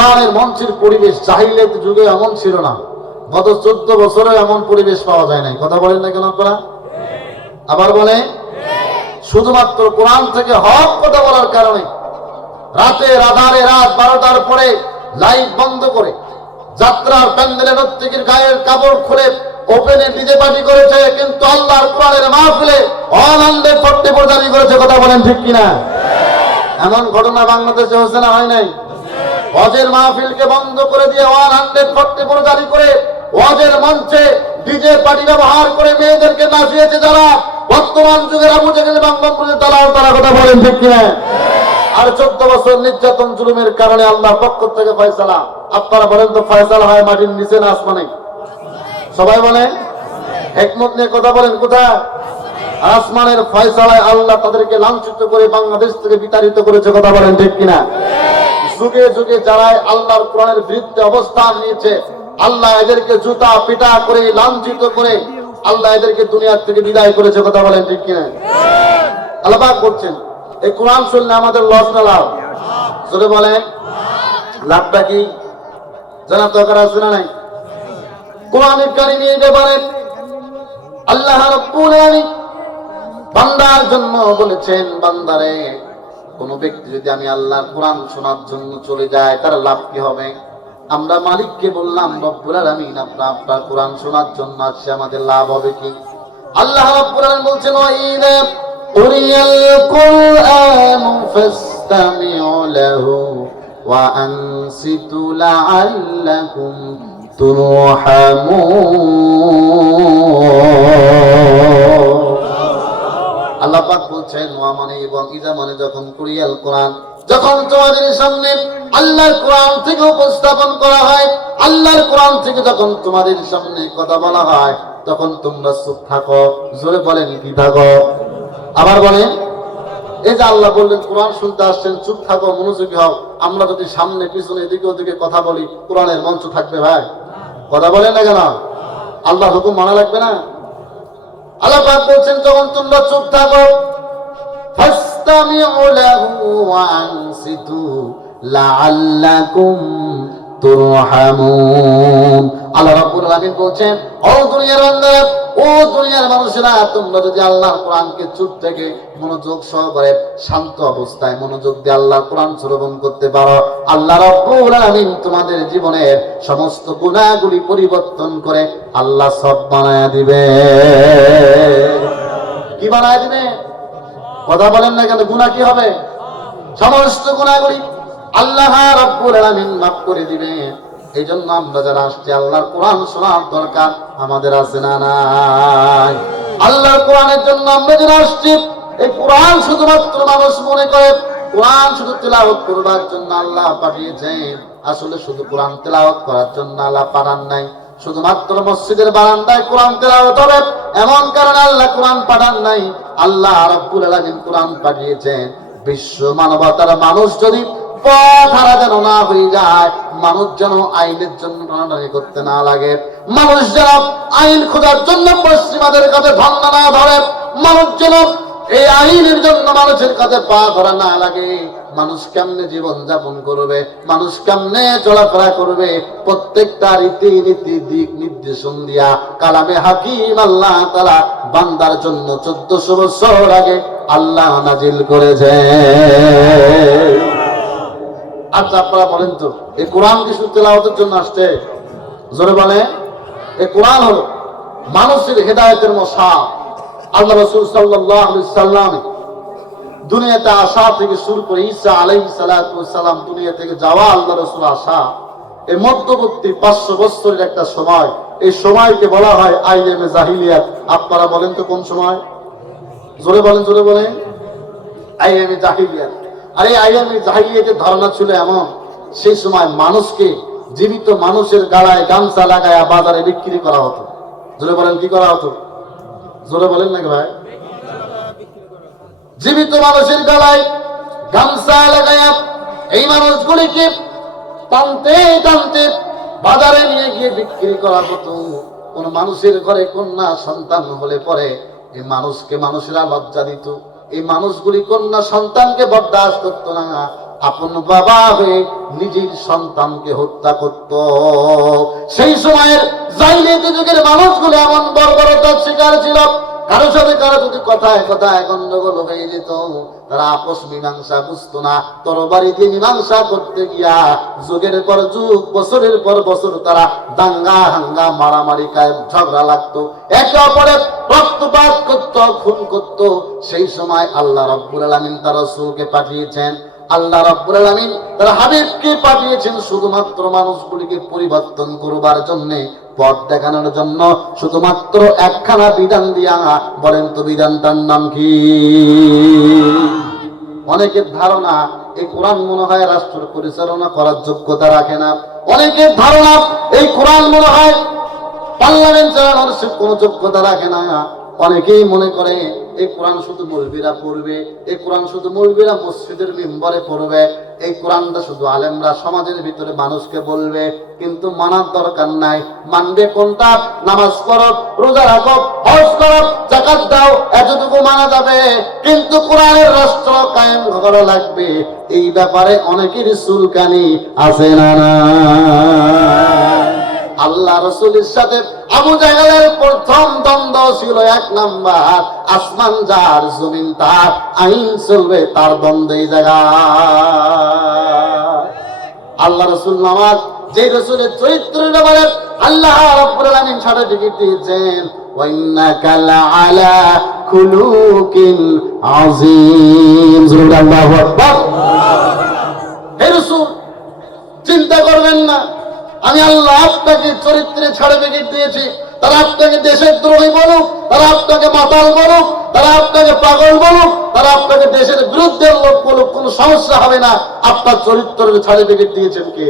কোরআনের মঞ্চের পরিবেশ জাহিলিয়াত যুগে এমন ছিল না, গত 14 বছরে এমন পরিবেশ পাওয়া যায় নাই। কথা বলেন না কেন আপনারা? আবার বলে, শুধুমাত্র কোরআন থেকে হক কথা বলার কারণে রাতের আধারে রাত 12টার পরে লাইট বন্ধ করে যাত্রার প্যান্ডেলের প্রত্যেকের গায়ের কাপড় খুলে ওপেনে ডিজে পার্টি করেছে, কিন্তু আল্লাহর কোরআনের মাহফিলে অনন্দে ফট্টে প্রদানি করেছে। কথা বলেন ঠিক কিনা? এমন ঘটনা বাংলাদেশে হচ্ছে না, হয় নাই? ওয়াজের মাহফিলকে বন্ধ করে দিয়ে 100 প্রদানি করে ওয়াজের মঞ্চে ডিজে পার্টি ব্যবহার করে মেয়েদেরকে নাচিয়েছে যারা, বর্তমান যুগের আবু জেহেল বাংলাদেশে তারা কথা বলেন ঠিক কিনা? আর 14 বছর নির্যাতন জুলুমের কারণে আল্লাহর পক্ষ থেকে ফয়সালা। আপনারা বলেন তো, ফয়সালা হয় মাটির নিচে না আসমানে? সবাই বলে একমত নিয়ে কথা বলেন, কোথায়? আসমানের ফয়সালায় আল্লাহ তাদেরকে লাঞ্ছিত করে বাংলাদেশ থেকে বিতাড়িত করেছে। কথা বলেন ঠিক কিনা? যুগে যুগে যারা আল্লাহর কোরআনের বিরুদ্ধে অবস্থান নিয়েছে, আল্লাহ এদেরকে জুতা পিটা করে লাঞ্ছিত করে আল্লাহ এদেরকে দুনিয়ার থেকে বিদায় করেছে। কথা বলেন ঠিক কিনা? আল্লাহ পাক করছেন, এই কোরআন শুনলে আমাদের লস না লাভ? যদি বলেন লাভটা কি জানা দরকার আছে না নাই? কোরআনের কারিমে এই ব্যাপারে আল্লাহ রাব্বুল আলামিন বান্দার জন্য বলেছেন, বান্দারে কোন ব্যক্তি যদি আমি আল্লাহর কোরআন শোনার জন্য চলে যায় তার লাভ কি হবে? আমরা মালিককে বললাম, রব্বুল আলামিন আপনার কোরআন শোনার জন্য আসছে, আমাদের লাভ হবে কি? আল্লাহ রাব্বুল আলামিন বলছেন, ওয়াইদা কুরিয়াল কুরআন ফাসতামিউ লাহু ওয়া আনসিতু লাআল্লাকুম তুরহামুন। আল্লাহ পাক বলছেন, ওয়া মানে এবং ইজা মানে যখন কুরিয়াল কোরআন, যখন তোমাদের সামনে আল্লাহর কোরআন থেকে উপস্থাপন করা হয়, আল্লাহর কোরআন থেকে যখন তোমাদের সামনে কথা বলা হয়, তখন তোমরা চুপ থাকো। জোরে বলেন কি থাকো? আবার বলেন, এই যে আল্লাহ বললেন কোরআন শুনতে আসছেন, চুপ থাকো, মনোযোগী হও। আমরা যদি সামনে পিছনে এদিকে ওদিকে কথা বলি, কোরআনের মঞ্চ থাকবে ভাই? কথা বলেন না কেন? আল্লাহর হুকুম মানা লাগবে না? আল্লাহ পাক বলছেন, যখন তোমরা চুপ থাকো, ফাসতামিউ লাহু ওয়া আনসিতু লাআল্লাকুম তুরহামুন। আল্লাহ রাব্বুল আলামিন বলছেন, ও দুনিয়ার বান্দারা, ও দুনিয়ার মানুষেরা, তোমরা যদি আল্লাহর কোরআনকে চুপ থেকে মনোযোগ সহকারে শান্ত অবস্থায় মনোযোগ দিয়ে আল্লাহর কোরআন শ্রবণ করতে পারো, আল্লাহ রাব্বুল আলামিন তোমাদের জীবনের সমস্ত গুনাহগুলি পরিবর্তন করে আল্লাহ সব বানায়া দিবে। কি বানায়া দিবে? কথা বলেন না কেন? গুনাহ কি হবে? সমস্ত গুনাহগুলি আল্লাহ রাব্বুল আলামিন মাফ করে দিবে। এই জন্য আমরা যারা আসছি, আল্লাহর কোরআন শোনার দরকার আমাদের আছে না নাই? আল্লাহর কোরআনের জন্য আমরা যারা আসছি, এই কোরআন শুধুমাত্র মানুষ মনে করে কোরআন শুধু তেলাওয়াত করবার জন্য আল্লাহ পাঠিয়েছেন। আসলে শুধু কোরআন তেলাওয়াত করার জন্য আল্লাহ পাঠান নাই। শুধুমাত্র মসজিদের বারান্দায় কোরআন তেলাওয়াত হবে এমন কারণে আল্লাহ কোরআন পাঠান নাই। আল্লাহ রাব্বুল আলামিন কোরআন পাঠিয়েছেন বিশ্ব মানবতার মানুষ যদি পথ হারা যেন না হয়ে যায়, মানুষ যেন আইনের জন্য টানাটানি করতে না লাগে, মানুষ যেন আইন খোঁজার জন্য পশ্চিমাদের কাছে ধর্ণা না ধরে, মানুষ যেন এই আইনের জন্য মানুষের কাছে পা ধরা না লাগে। মানুষ কেমনে জীবন যাপন করবে, মানুষ কেমনে চলাফেরা করবে, প্রত্যেকটা রীতি দিক নির্দেশন দিয়া কালামে হাকিম আল্লাহ তাআলা বান্দার জন্য 1400 বছর আগে আল্লাহ নাজিল করেছে। আচ্ছা আপনারা বলেন তো, এই কোরআন কি শুধু তেলাওয়াতের জন্য আসছে? জোরে বলে, এই কোরআন হলো মানুষের হেদায়েতের মশাল। আল্লাহ রাসূল সাল্লাল্লাহু আলাইহি সাল্লাম দুনিয়াতে আসা থেকে শুরু করে ঈসা আলাইহিস সালাতু ওয়াস সালাম দুনিয়া থেকে যাওয়া, আল্লাহ রাসূল আসা, এই মধ্যবর্তী 500 বছরের একটা সময়, এই সময়কে বলা হয় আইয়ামে জাহিলিয়াত। আপনারা বলেন তো কোন সময়? জোরে বলেন, জোরে বলেন, আইয়ামে জাহিলিয়াত। আর এই আইয়ামে জাহিলিয়াতের ধারণা ছিল এমন, সেই সময় মানুষকে জীবিত মানুষের গালায় গামছা লাগায়া বাজারে বিক্রি করা হতো। জোরে বলেন, কি করা হতো? জোরে বলেন নাকি ভাই? জীবিত মানুষের গলায় গামছা লাগায়া এই মানুষগুলিকে টানতে টানতে বাজারে নিয়ে গিয়ে বিক্রি করা হতো। কোন মানুষের ঘরে কন্যা সন্তান হলে পরে এই মানুষকে মানুষেরা লজ্জা দিত। এই মানুষগুলি কন্যা সন্তানকে বরদাস্ত করতো না। আপন বাবা হয়ে নিজের সন্তানকে হত্যা করত। সেই সময়ের জাহিলিয়াত যুগের মানুষগুলো এমন বর্বরতার শিকার ছিল, কারো সাথে কারো যদি কথায় কথায় গন্ডগোল হয়ে যেত, তারা আপস মীমাংসা বুঝতো না। তরবারি দিয়ে মীমাংসা করতে গিয়া যুগের পর যুগ, বছরের পর বছর তারা দাঙ্গা হাঙ্গা মারামারি কায় ঝগড়া লাগতো, একে অপরের রক্তপাত করত, খুন করত। সেই সময় আল্লাহ রাব্বুল আলামিন তার রাসূলকে পাঠিয়েছেন, আল্লাহ রাব্বুল আলামিন তার হাবিবকে পাঠিয়েছেন শুধুমাত্র মানুষগুলিকে পরিবর্তন করবার জন্য, পথ দেখানোর জন্য, শুধুমাত্র একখানা বিধান দিয়া। বলেন তো বিধানটার নাম কি? অনেকের ধারণা এই কোরআন মনে হয় রাষ্ট্র পরিচালনা করার যোগ্যতা রাখে না। অনেকের ধারণা এই কোরআন মনে হয় পার্লামেন্ট চালানোর কোনো যোগ্যতা রাখে না। অনেকেই মনে করে এই কোরআন শুধু মৌলবীরা পড়বে, এই কোরআন শুধু মৌলবীরা মসজিদের মিম্বরে পড়বে, এই কোরআনটা শুধু আলেমরা সমাজের ভিতরে মানুষকে বলবে। কিন্তু মানার দরকার নাই। মানবে কোনটা? নামাজ পড়ো, রোজা রাখো, হজ করো, যাকাত দাও, এতটুকু মানা যাবে। কিন্তু কোরআনের রাষ্ট্র কায়েম করা লাগবে, এই ব্যাপারে অনেকের চুলকানি আছে না? আল্লাহ রাসূলের সাথে আবু জাহেলের প্রথম দ্বন্দ্ব ছিল এক নাম্বার, আসমান যার জমিন তার, আইন চলবে তার দ্বন্দ্বেই জায়গা। আল্লাহ রাসূল নামাজ, যে রাসূলের চরিত্রের ব্যাপারে আল্লাহ রাব্বুল আলামিন সার্টিফিকেট দিয়েছেন, ওয়া ইন্নাকা লাআলা খুলুকিন আযীম। আল্লাহু আকবার। হে রাসূল, চিন্তা করবেন না, আমি আল্লাহ আপনাকে চরিত্রে সার্টিফিকেট দিয়েছি। তারা আপনাকে দেশের দ্রোহী বলুক, তারা আপনাকে মাতাল বলুক, তারা আপনাকে পাগল বলুক, তারা আপনাকে দেশের বিরুদ্ধে লোক বলুক, কোনো সমস্যা হবে না। আপনার চরিত্রের সার্টিফিকেট দিয়েছেন কে?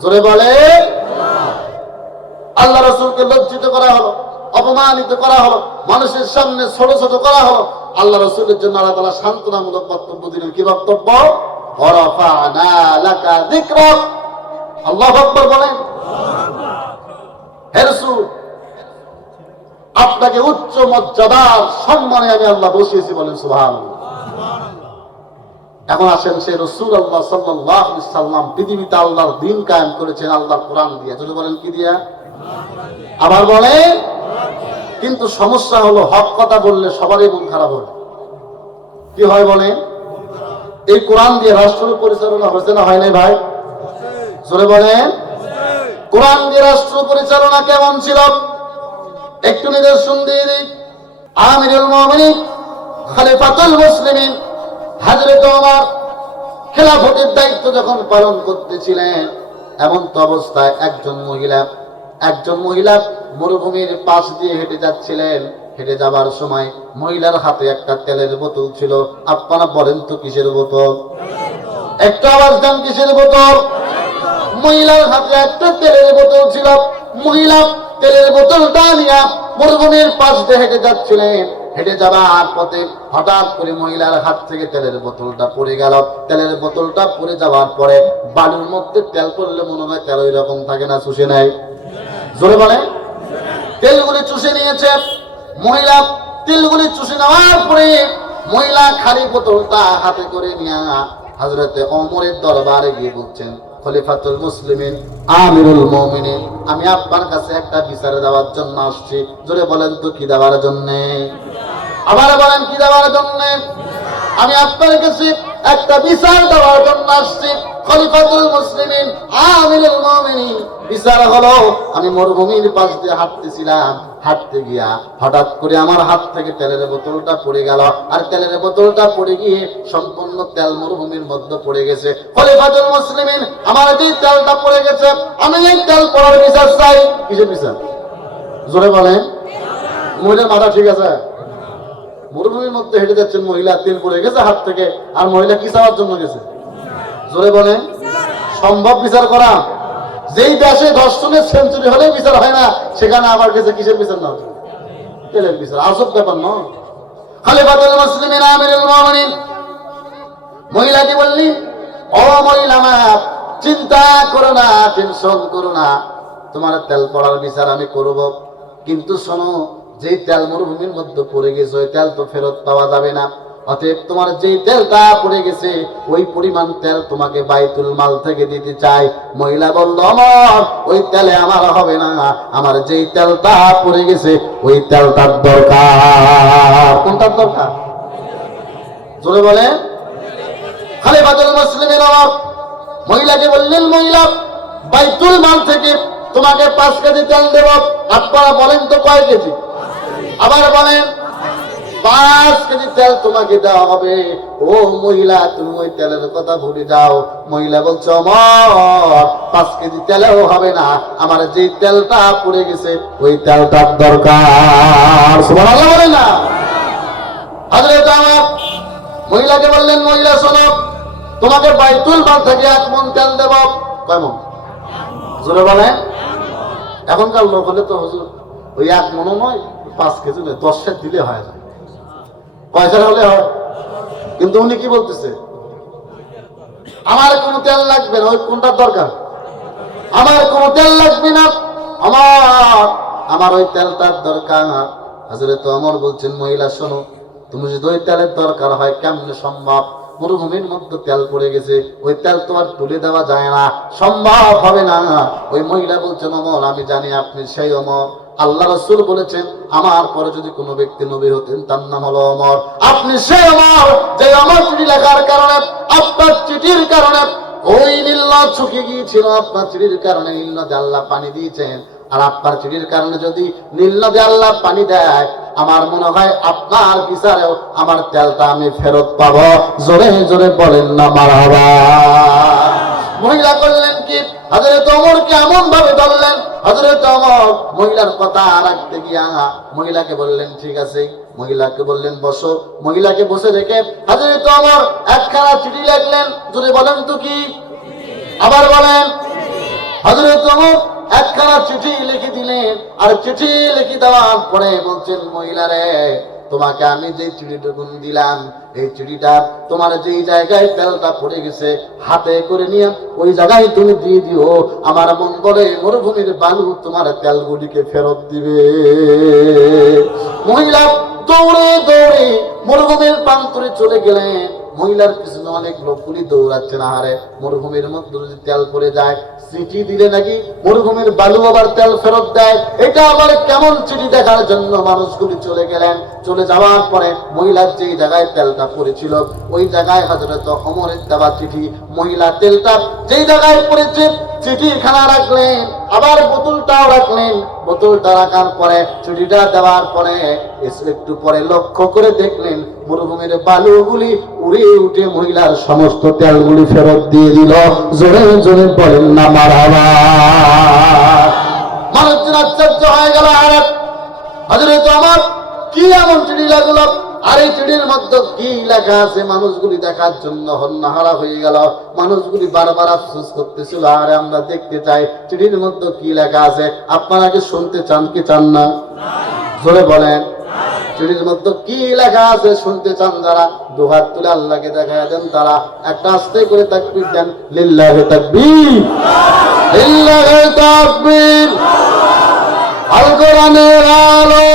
জোরে বলে। আল্লাহ রাসূলকে লজ্জিত করা হলো, অপমানিত করা হলো, মানুষের সামনে ছোট ছোট করা হলো। আল্লাহ রাসূলের জন্য আল্লাহ তাআলা সান্ত্বনামূলক বক্তব্য দিলেন। কি বক্তব্য? ওয়ারাফা'না লাকা যিকরাক। আল্লাহু আকবার বলেন। হে রাসূল, আপনাকে উচ্চ মর্যাদার সম্মানে আমি আল্লাহ বসিয়েছি, বলেন সুবহানাল্লাহ। এখন আসেন, সে রাসূলুল্লাহ সাল্লাল্লাহু আলাইহি সাল্লাম পৃথিবীতে আল্লাহর দ্বীন কায়েম করেছেন আল্লাহর কোরআন দিয়ে। যদি বলেন কি দিয়া? আবার বলেন। কিন্তু সমস্যা হলো, হক কথা বললে সবারই মন খারাপ হয়। কি হয় বলেন? এই কোরআন দিয়ে রাষ্ট্র পরিচালনা হয়েছে না হয় নাই ভাই? জোরে বলেন। কোরআন দিয়ে রাষ্ট্র পরিচালনা কেমন ছিল একটু নিদর্শন দিয়ে দিই। আমিরুল মুমিনিন খলিফাতুল মুসলিমিন হযরত ওমর খেলাফতের দায়িত্ব যখন পালন করতেছিলেন, এমন তো অবস্থায় একজন মহিলা মরুভূমির পাশ দিয়ে হেঁটে যাচ্ছিলেন। হেঁটে যাবার সময় মহিলার হাতে একটা তেলের বোতল ছিল। আপনারা বলেন তো কিসের বোতল? একটা আওয়াজ দেন, কিসের বোতল? মহিলার হাতে একটা তেলের বোতল ছিল। মহিলা তেলের বোতলটা নিয়ে মরুভূমির পাশ দিয়ে হেঁটে যাচ্ছিলেন। হেঁটে যাবার পথে হঠাৎ করে মহিলার হাত থেকে তেলের বোতলটা পড়ে গেল। তেলের বোতলটা পড়ে যাওয়ার পরে বালুর মধ্যে তেল পড়লে মনে হয় তেল ওই রকম থাকে না, চুষে নেয়। জোরে বলে। তেলগুলি চুষে নিয়েছে মহিলা। তেলগুলি চুষে নেওয়ার পরে মহিলা খালি বোতলটা হাতে করে নিয়ে হযরতে ওমরের দরবারে গিয়ে বলছেন, খলিফাতুল মুসলিমিন, আমিরুল মুমিনিন, আমি আপনার কাছে একটা বিচার দেওয়ার জন্য আসছি। জোরে বলেন তো কি দেওয়ার জন্য? আবার বলেন, কি দেওয়ার জন্য? আমি আপনার কাছে একটা বিচার দেওয়ার জন্য আসছি। খলিফাতুল মুসলিমিন, আমিরুল মুমিনিন, বিচার হলো, আমি মরুভূমির পাশ দিয়ে হাঁটতেছিলাম। হাঁটতে গিয়া হঠাৎ করে আমার হাত থেকে তেলের বোতলটা পড়ে গেল। আর তেলের বোতলটা পড়ে গিয়ে সম্পূর্ণ তেল মরুভূমির মধ্যে পড়ে গেছে। খলিফাতুল মুসলিমিন, আমার যে তেলটা পড়ে গেছে, আমি এই তেল পড়ার বিচার চাই। কিসের বিচার? জোরে বলেন। মহিলার মাথা ঠিক আছে? মরুভূমির মধ্যে হেঁটে যাচ্ছেন মহিলা, তেল পড়ে গেছে হাত থেকে, আর মহিলা কি চাওয়ার জন্য গেছে? জোরে বলেন। সম্ভব বিচার করা? যেই দেশে ধর্ষণের সেঞ্চুরি হলে বিচার হয় না, সেখানে আবার গেছে কিসের বিচার? না, তেলের বিচার। আজব ব্যাপার নয়? খলিফাতুল মুসলিমিন, আমিরুল মুমিনিন মহিলাকে বললি, ও মহিলা মা, চিন্তা করো না, টেনশন করো না, তোমার তেল পড়ার বিচার আমি করব। কিন্তু শোনো, যে তেল মরুভূমির মধ্যে পড়ে গেছে, ওই তেল তো ফেরত পাওয়া যাবে না। অতএব তোমার যেই তেলটা পড়ে গেছে ওই পরিমাণ তেল তোমাকে বাইতুল মাল থেকে দিতে চাই। মহিলা বলল, আমার ওই তেলে আমার হবে না, আমার যেই তেলটা পড়ে গেছে ওই তেলটার দরকার। কোনটার দরকার? জোরে বলে। খলিফাতুল মুসলিমিন মহিলাকে বললেন, মহিলা বাইতুল মাল থেকে তোমাকে 5 কেজি তেল দেব। আপনারা বলেন তো কয় কেজি? আবার বলেন 5 কেজি তেল তোমাকে দেওয়া হবে। ও মহিলা, তুমি ওই তেলের কথা ভুলে যাও। মহিলা বলছো, আমার 5 কেজি তেলেও হবে না, আমার যে তেলটা পড়ে গেছে ওই তেলটার দরকার। সুবহানাল্লাহ বলেন না? হযরত আমার মহিলাকে বললেন, মহিলা শোনো, তোমাকে বাইতুল মাল থেকে 1 মণ তেল দেব। কয় মণ? জোরে বলেন। এখনকার লোক হলে তো হুজুর ওই 1 মণও নয়, 5 কেজি নয়, 10 সের দিলে হয় না, পয়সা হলে হয়। কিন্তু উনি কি বলতেছে, আমার কোনো তেল লাগবে না। ওই কোনটার দরকার? আমার কোনো তেল লাগবে না, আমার ওই তেলটার দরকার। হযরত ওমর বলছেন, মহিলা শোনো, তুমি যদি ওই তেলের দরকার হয় কেমনে সম্ভব? মরুভূমির মধ্যে তেল পড়ে গেছে, ওই তেল তো আর তুলে দেওয়া যায় না, সম্ভব হবে না। ওই মহিলা বলছেন, ওমর আমি জানি আপনি সেই ওমর। আল্লাহ রাসূল বলেছেন, আমার পরে যদি কোনো ব্যক্তি নবী হতেন তার নাম হলো ওমর। আপনি সেই ওমর যে আমার চিঠি লেখার কারণে, আপনার চিঠির কারণে ওই নীল নদ শুকিয়ে গিয়েছিল। আপনার চিঠির কারণে নীল নদে আল্লাহ পানি দিয়েছেন। আর আপনার চিঠির কারণে যদি নীল নদে আল্লাহ পানি দেয়, আমার মনে হয় আপনার বিচারেও আমার তেলটা আমি ফেরত পাবো। জোরে জোরে বলেন না মারহাবা। মহিলা করলেন কি, হযরত ওমরকে এমন ভাবে ধরলেন, হযরত ওমর মহিলার কথা রাখতে গিয়া মহিলাকে বললেন, ঠিক আছে। মহিলাকে বললেন, বসো। মহিলাকে বসে রেখে হযরত ওমর একখানা চিঠি লিখলেন। জোরে বলেন তো কি? আবার বলেন। হযরত ওমর একখানা চিঠি লিখে দিলেন। আর চিঠি লিখে দেওয়ার পরে বলছেন, মহিলারে, তোমাকে আমি যে চিঠিটুকু দিলাম, এই চিঠিটা তোমার যেই জায়গায় তেলটা পড়ে গেছে হাতে করে নিয়ে ওই জায়গায় তুমি দিয়ে দিও। আমার মন বলে মরুভূমির বালু তোমার তেলগুলিকে ফেরত দিবে। মহিলা দৌড়ে দৌড়ে মরুভূমির প্রান্তরে চলে গেলেন। মহিলার পিছনে অনেক লোকগুলি দৌড়াচ্ছে, না হারে মরুভূমির মধ্যে যদি তেল পড়ে যায়, চিঠি দিলে নাকি মরুভূমির বালু আবার তেল ফেরত দেয়। এটা আবার কেমন চিঠি দেখার জন্য মানুষগুলি চলে গেলেন। চলে যাওয়ার পরে মহিলার যেই জায়গায় তেলটা পড়েছিল ওই জায়গায় হযরত ওমরের দেওয়া চিঠি, মহিলা তেলটা যেই জায়গায় পড়েছে চিঠিখানা রাখলেন, আবার বোতলটাও রাখলেন। বোতলটা রাখার পরে চিঠিটা দেওয়ার পরে একটু পরে লক্ষ্য করে দেখলেন মরুভূমির বালুগুলি উড়ে উঠে মহিলার সমস্ত তেলগুলি ফেরত দিয়ে দিল। জোরে জোরে বলেন না মারহাবা। মানুষজন আশ্চর্য হয়ে গেল, আরে হযরত ওমর কি এমন চিঠি লাগলো? আর এই চিঠির মধ্যে কি লেখা আছে? মানুষগুলি দেখার জন্য হন্যহারা হয়ে গেল। মানুষগুলি বারবার আফসোস করতেছিল, আরে আমরা দেখতে চাই চিঠির মধ্যে কি লেখা আছে। আপনারা কি শুনতে চান কি চান না? জোরে বলেন। চিঠির মধ্যে কি লেখা আছে শুনতে চান যারা, দুহাত তুলে আল্লাহকে দেখায় দেন। তারা একটা আস্তে করে তাকবীর দেন, লিল্লাহি তাকবীর, লিল্লাহি তাকবীর। আল কোরআনের আলো,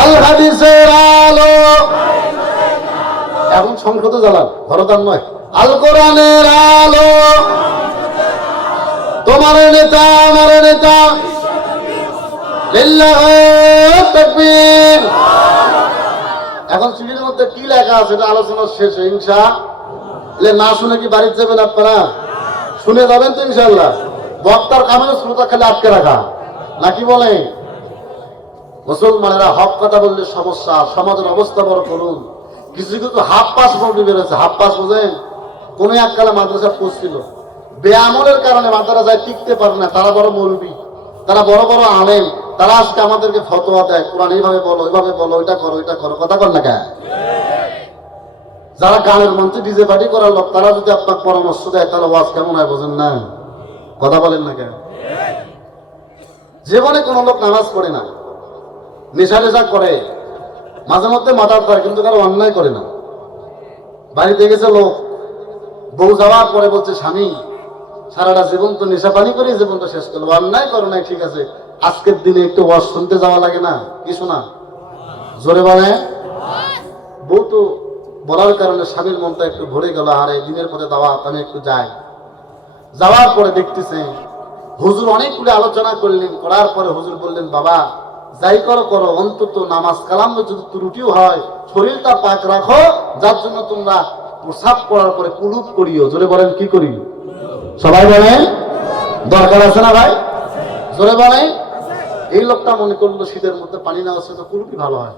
আল হাদিসের আলো। এখন সংসদ জ্বালান, ঘরদান নয়। আল কোরআনের আলো, তোমার নেতা আমার নেতা, লিল্লাহি তাকবীর। এখন চিঠির মধ্যে কি লেখা আছে এটা আলোচনা শেষে ইনশাআল্লাহ। না শুনে কি বাড়িতে যাবেন আপনারা? শুনে যাবেন তো ইনশাআল্লাহ। বক্তার কামে শ্রোতা খালি আটকে রাখা নাকি বলে? মুসলমানেরা হক কথা বললে সমস্যা, সমাজের অবস্থা বড় করুন। কিছু কিছু হাফ পাস মৌলবি বেরোছে। হাফ পাস বোঝেন? কোন এককালে মাদ্রাসা পড়ছিল, বেআমলের কারণে মাদ্রাসায় টিকতে পারে না। তারা বড় মৌলবি, তারা বড় বড় আলেম, তারা আজকে আমাদেরকে ফতোয়া দেয়, কোরআন এইভাবে বলো, ওইভাবে বলো, ওইটা করো, ওইটা করো। কথা কর না কেন? যারা গানের মঞ্চে ডিজে পার্টি করার লোক, তারা যদি আপনার পরামর্শ দেয় তাহলে ওয়াজ কেমন হয় বোঝেন না? কথা বলেন না কেন? জীবনে কোন লোক নামাজ পড়ে না, নেশা নেশা করে, মাঝে মধ্যে মাথা ধরে, কিন্তু কারো অন্যায় করে না। বাড়িতে গেছে লোক, বউ যাওয়ার পরে বলছে, স্বামী সারাটা জীবন তো নেশা পানি করে জীবনটা শেষ করলো, অন্যায় করো নাই, ঠিক আছে, আজকের দিনে একটু ওয়াজ শুনতে যাওয়া লাগে না? কি শোনা? জোরে বলে। বউ তো বলার কারণে স্বামীর মনটা একটু ভরে গেল, আর এই দিনের পথে দাওয়াত আমি একটু যাই। যাওয়ার পরে দেখতেছে হুজুর অনেকগুলো আলোচনা করলেন, করার পরে হুজুর বললেন, বাবা যাই করো করো, অন্তত নামাজ কালাম যদি ত্রুটিও হয় শরীরটা পাক রাখো, যার জন্য তোমরা প্রসাব করার পরে কুলুপ করিও। জোরে বলেন কি করি? সবাই বলেন দরকার আছে না ভাই? জোরে বলেন। এই লোকটা মনে করলো শীতের মধ্যে পানি নেওয়া তো কুলুপই ভালো হয়,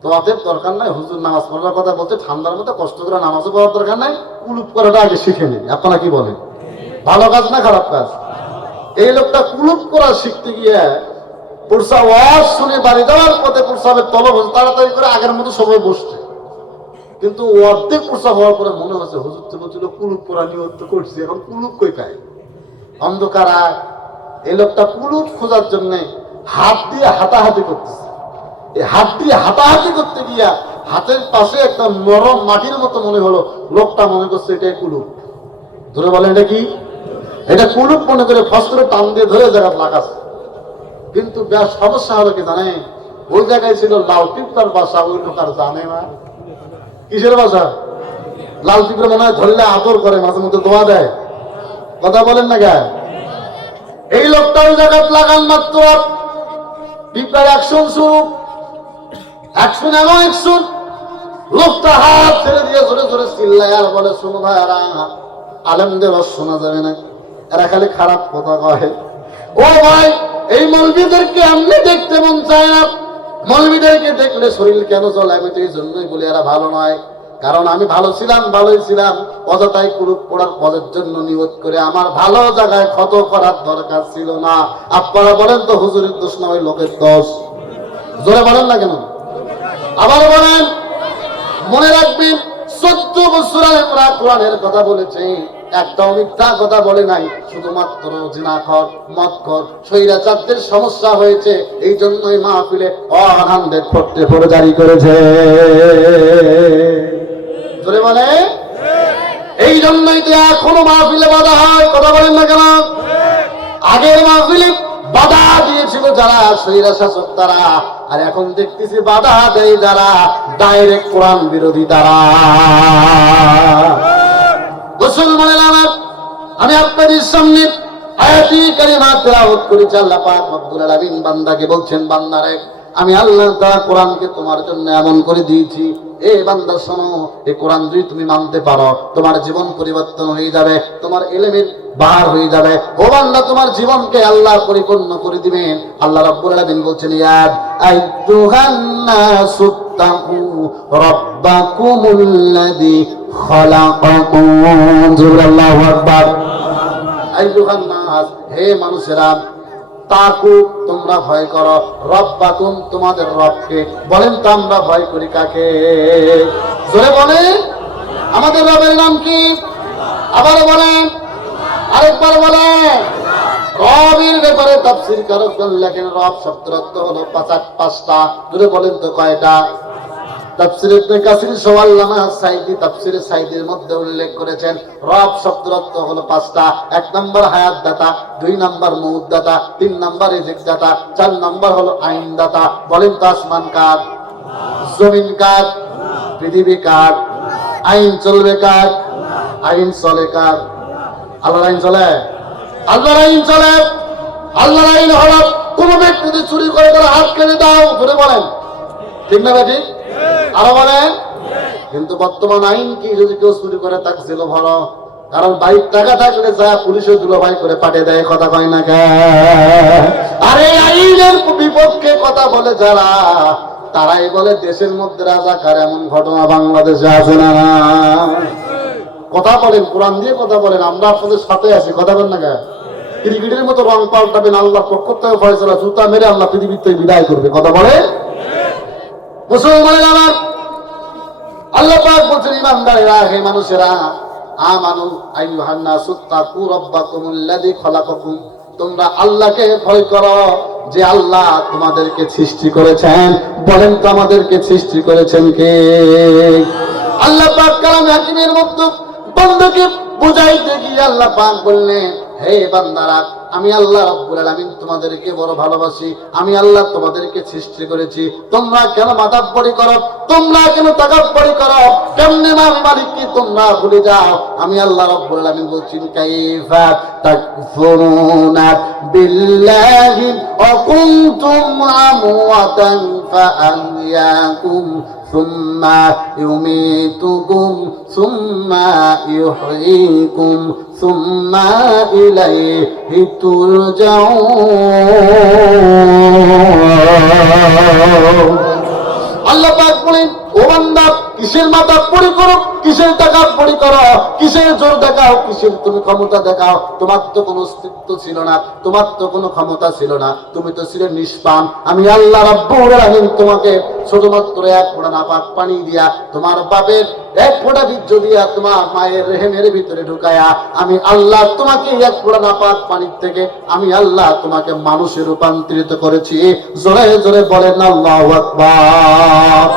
তো অতএব দরকার নাই, হুজুর নামাজ পড়ার কথা বলতে ঠান্ডার মধ্যে কষ্ট করে নামাজও পড়ার দরকার নাই, কুলুপ করাটা আগে শিখে নিন। আপনারা কি বলেন, ভালো কাজ না খারাপ কাজ? এই লোকটা কুলুপ করা শিখতে গিয়ে প্রসাব ওয়াজ শুনে বাড়ি যাওয়ার পথে প্রসাবের তলব তাড়াতাড়ি করে আগের মতো সবাই বসছে, কিন্তু অর্ধেক প্রসাব হওয়ার পরে মনে হচ্ছে হুজুর তো বলছিল কুলুপ করা নিয়ত করছি, এখন কুলুপ কই পায়? অন্ধকার। এই লোকটা কুলুপ খোঁজার জন্য হাত দিয়ে হাতাহাতি করতেছে। এই হাত দিয়ে হাতাহাতি করতে গিয়া হাতের পাশে একটা নরম মাটির মতো মনে হলো, লোকটা মনে করছে এটাই কুলুপ। ধরে বলেন এটা কি? এটা কুলুপ মনে করে ফসলে টান দিয়ে ধরে জায়গা লাগাচ্ছে। কিন্তু বেশ সমস্যা হলো কি জানে, ওই জায়গায় ছিল লাল পিঁপড়ার বাসা, ওই লোক আর জানে না কিসের বাসা। লাল পিঁপড়া মনে হয় ধরলে আদর করে, মাঝে মধ্যে দোয়া দেয়। কথা বলেন না গায়ে? এই লোকটা ওই জায়গায় লাগান মাত্র পিঁপড়ার অ্যাকশন শুরু, অ্যাকশন এমন অ্যাকশন, লোকটা হাত ছেড়ে দিয়ে জোরে জোরে চিল্লায় আর বলে, শোনো ভাইয়ারা, আলেমদের শোনা যাবে না, এরা খালি খারাপ কথা কয়। ও ভাই, এই মৌলবীদেরকে এমনি দেখতে মন চায় না, মৌলবীদেরকে দেখলে শরীর কেন চলে? আমি তো এই জন্যই বলি এরা ভালো নয়, কারণ আমি ভালো ছিলাম, ভালোই ছিলাম, অযথাই কুরুপ পড়ার পদের জন্য নিয়ত করে আমার ভালো জায়গায় ক্ষত করার দরকার ছিল না। আপনারা বলেন তো হুজুরের দোষ না ওই লোকের দোষ? জোরে বলেন না কেন? আবার বলেন। মনে রাখবেন 14 বছর আমরা কোরআনের কথা বলেছি, একটাও মিথ্যা কথা বলে নাই। শুধুমাত্র জিনাখর, মদখর, স্বৈরাচারদের সমস্যা হয়েছে, এই জন্যই মাহফিলে 144 জারি করেছে। জোরে বলে। এই জন্যই তো এখনো মাহফিলে বাধা হয়। কথা বলেন না কেন? আগের মাহফিলে বাধা দিয়েছিল যারা স্বৈরা শাসক তারা, আর এখন দেখতেছি বাধা দেয় যারা ডাইরেক্ট কোরআন বিরোধী তারা। মুসলমানের আমার, আমি আপনাদের সামনে আয়াতি কারিমা তেলাওয়াত করেছি। আল্লাহ পাক রব্বুল আলামিন বান্দাকে বলছেন, বান্দারে আমি আল্লাহ তাআলা কোরআনকে তোমার জন্য এমন করে দিয়েছি, এ বান্দা শোনো, এই কোরআন যদি তুমি মানতে পারো তোমার জীবন পরিবর্তন হয়ে যাবে, তোমার ইলমের বাহার হয়ে যাবে। ও বান্দা, তোমার জীবনকে আল্লাহ পরিপূর্ণ করে দিবেন। আল্লাহ রাব্বুল আলামিন বলছেন, ইয়া আইয়ুহান নাসু তাকু রাব্বাকুমুল্লাযী খালাকাকুম। আল্লাহু আকবার। আইয়ুহান নাস, হে মানুষেরা, তাকু তোমরা ভয় করো, রব্বাকুম তোমাদের রবকে। বলেন তো আমরা ভয় করি কাকে? জোরে বলেন। আমাদের রবের নাম কি? আবার বলেন, আরেকবার বলেন। রবের ব্যাপারে তাফসীর কারকগণ লেখেন, রব শব্দের অর্থ হলো 5টা। জোরে বলেন তো কয়টা? তাফসীর ইবনে কাসির সহ আল্লামা সাইদি তাফসীরে সাইদির মধ্যে উল্লেখ করেছেন, রব শব্দের অর্থ হলো 5টা। 1 নম্বর হায়াত দাতা, 2 নম্বর মউত দাতা, 3 নম্বর রিজিক দাতা, 4 নম্বর হলো আইন দাতা। বলেন তো আসমান কার? জমিন কার? পৃথিবী কার? আইন চলবে কার? আইন চলে কার? আল্লাহর আইন চলে। আল্লাহর আইন চলে। আল্লাহর আইন হলো কোন ব্যক্তি যদি চুরি করে তার হাত কেটে দাও। ধরে বলেন, ঠিক না ভাই? আরো বলেন। কিন্তু বর্তমান আইন কি? যদি কেউ চুরি করে তাকে জেল ভরো, কারণ বাইক টাকা থাকলে যা পুলিশে দুলোভাই করে পাঠিয়ে দেয়। কথা কয় না কে? আরে আইনের বিপক্ষে কথা বলে যারা, তারাই বলে দেশের মধ্যে রাজাকার। এমন ঘটনা বাংলাদেশে আছে না? কথা বলেন, কোরআন দিয়ে কথা বলেন, আমরা আপনাদের সাথে আছি। কথা বলেন না কে? ক্রিকেটের মতো রং পাল্টাবেন, আল্লাহর পক্ষ থেকে ফয়সালা, জুতা মেরে আল্লাহ পৃথিবীর থেকে বিদায় করবে। কথা বলে। মুসলমানের আমার, আল্লাহ পাক বলছেন, ইমানদারেরা, হে মানুষেরা, আমানু আইয়ুহান নাসু তাকু রাব্বাকুমুল্লাযী খালাকাকুম, তোমরা আল্লাহকে ভয় করো, যে আল্লাহ তোমাদেরকে সৃষ্টি করেছেন। বলেন তো আমাদেরকে সৃষ্টি করেছেন কে? আল্লাহ পাক কালামে হাকিমের মধ্যে বন্ধুকে বুঝাইতে গিয়ে আল্লাহ পাক বললেন, হে বান্দারা, আমি আল্লাহ রাব্বুল আলামিন তোমাদেরকে বড় ভালোবাসি, আমি আল্লাহ তোমাদেরকে সৃষ্টি করেছি, তোমরা কেন মাতাব্বরি করো, তোমরা কেন তাকাব্বরি করো, কেমনে আমি মালিককে তোমরা ভুলে যাও? আমি আল্লাহ রাব্বুল আলামিন বলছি, কাইফা তাকফুরুনা বিল্লাহি ওয়া কুনতুম আমওয়াতান ফাআহইয়াকুম সুম্মা ইউমীতুকুম সুম্মা ইউহয়ীকুম সুম্মা ইলাইহি তুরজাউন। আল্লাহ পাক বলেন, ও বান্দা, কিসের মাতাব্বরি করো, কিসের তাকাব্বরি করো, কিসের জোর দেখাও, কিসের তুমি ক্ষমতা দেখাও? তোমার তো কোনো অস্তিত্ব ছিল না, তোমার তো কোনো ক্ষমতা ছিল না, তুমি তো ছিলে নিষ্পাপ। আমি আল্লাহ রাব্বুল আলামিন তোমাকে শুধুমাত্র এক ফোঁটা নাপাক পানি দিয়া, তোমার বাপের এক ফোঁটা বীর্য দিয়া, তোমার মায়ের রেহেমের ভিতরে ঢুকায়া, আমি আল্লাহ তোমাকে এক ফোঁটা নাপাক পানির থেকে আমি আল্লাহ তোমাকে মানুষে রূপান্তরিত করেছি। জোরে জোরে বলেন আল্লাহু আকবার।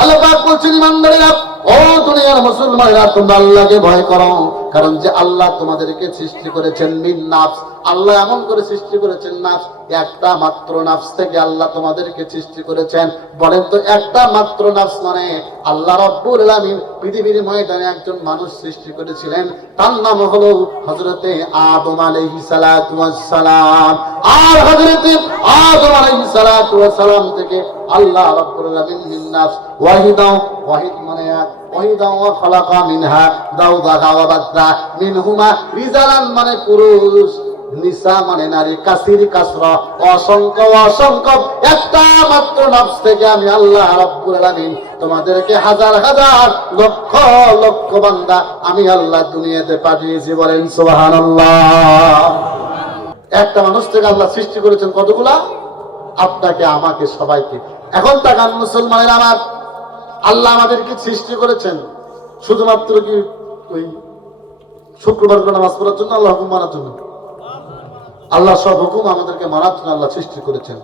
আল্লাহ পাক বলছেন, ইমানদারেরা, ও দুনিয়ার মুসলমানেরা, তোমরা আল্লাহকে ভয় করো, কারণ যে আল্লাহ তোমাদেরকে সৃষ্টি করেছেন মিন নাফস, আল্লাহ এমন করে সৃষ্টি করেছেন নাফস, একটা মাত্র নাফস থেকে আল্লাহ তোমাদেরকে সৃষ্টি করেছেন। বলেন তো, একটা মাত্র নাফস মানে আল্লাহ রাব্বুল আলামিন পৃথিবীর ময়দানে একজন মানুষ সৃষ্টি করেছিলেন, তার নাম হলো হযরতে আদম আলাইহিস সালাতু ওয়াস সালাম। আর হযরতে আদম আলাইহিস সালাতু ওয়াস সালাম থেকে আল্লাহ রাব্বুল আলামিন মিন নাফস ওয়াহিদাও, ওয়াহিদ মানে এক, ওয়াহিদাও ওয়া খালাকা মিনহা যাওজাহা ওয়া বাসা মিনহুমা রিজালান মানে পুরুষ, নিসা মানে নারী, কাসির কাসরা অসংখ্য অসংখ্য, একটা মাত্র নফস থেকে আমি আল্লাহ রাব্বুল আলামিন তোমাদেরকে হাজার হাজার লক্ষ লক্ষ বান্দা আমি আল্লাহ দুনিয়াতে পাঠিয়েছি। বলেন সুবহানাল্লাহ। একটা মানুষ থেকে আল্লাহ সৃষ্টি করেছেন কতগুলা? আপনাকে, আমাকে, সবাইকে। এখন তাকান মুসলমানের আমার, আল্লাহ আমাদেরকে সৃষ্টি করেছেন শুধুমাত্র কি ওই শুক্রবার নামাজ পড়ার জন্য, আল্লাহ হুকুম মানার জন্য? আল্লাহ সব হুকুম আমাদেরকে মানার জন্য আল্লাহ সৃষ্টি করেছেন।